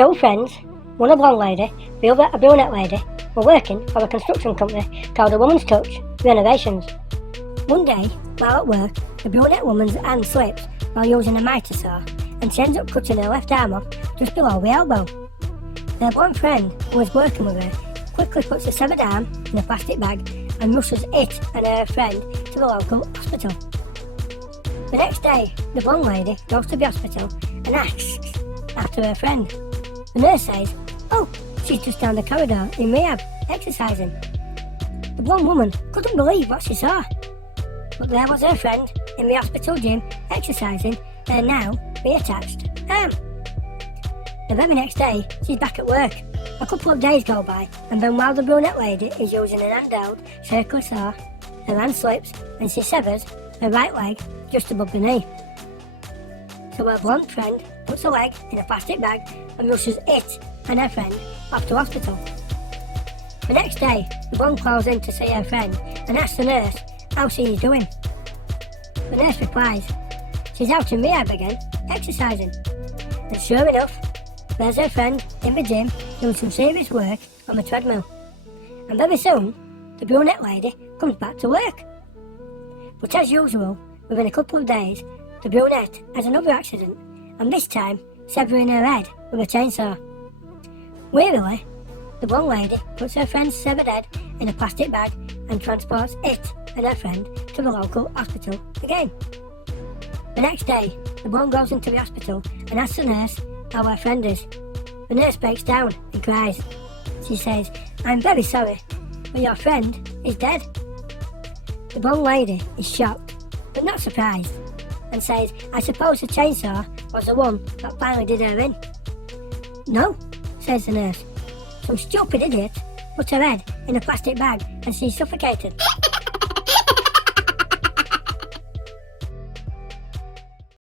two friends, one a blonde lady, the other a brunette lady, were working for a construction company called A Woman's Touch Renovations. One day, while at work, the brunette woman's hand slips while using a mitre saw, and she ends up cutting her left arm off just below the elbow. Her blonde friend, who was working with her, quickly puts the severed arm in a plastic bag and rushes it and her friend to the local hospital. The next day, the blonde lady goes to the hospital and asks after her friend. The nurse says, "Oh, she's just down the corridor in rehab, exercising." The blonde woman couldn't believe what she saw. But there was her friend in the hospital gym exercising her now reattached arm. The very next day, she's back at work. A couple of days go by, and then while the brunette lady is using an handheld circular saw, her hand slips and she severs her right leg just above the knee. So her blonde friend puts her leg in a plastic bag and rushes it and her friend off to hospital. The next day, the blonde calls in to see her friend and asks the nurse how she is doing. The nurse replies, "She's out in rehab again, exercising." And sure enough, there's her friend in the gym doing some serious work on the treadmill. And very soon, the brunette lady comes back to work. But as usual, within a couple of days, the brunette has another accident, and this time severing her head with a chainsaw. Wearily, the blonde lady puts her friend's severed head in a plastic bag and transports it and her friend to the local hospital again. The next day, the blonde goes into the hospital and asks the nurse how her friend is. The nurse breaks down and cries. She says, "I'm very sorry, but your friend is dead." The blonde lady is shocked, but not surprised, and says, "I suppose the chainsaw was the one that finally did her in." "No," says the nurse. "Some stupid idiot put her head in a plastic bag and she's suffocated."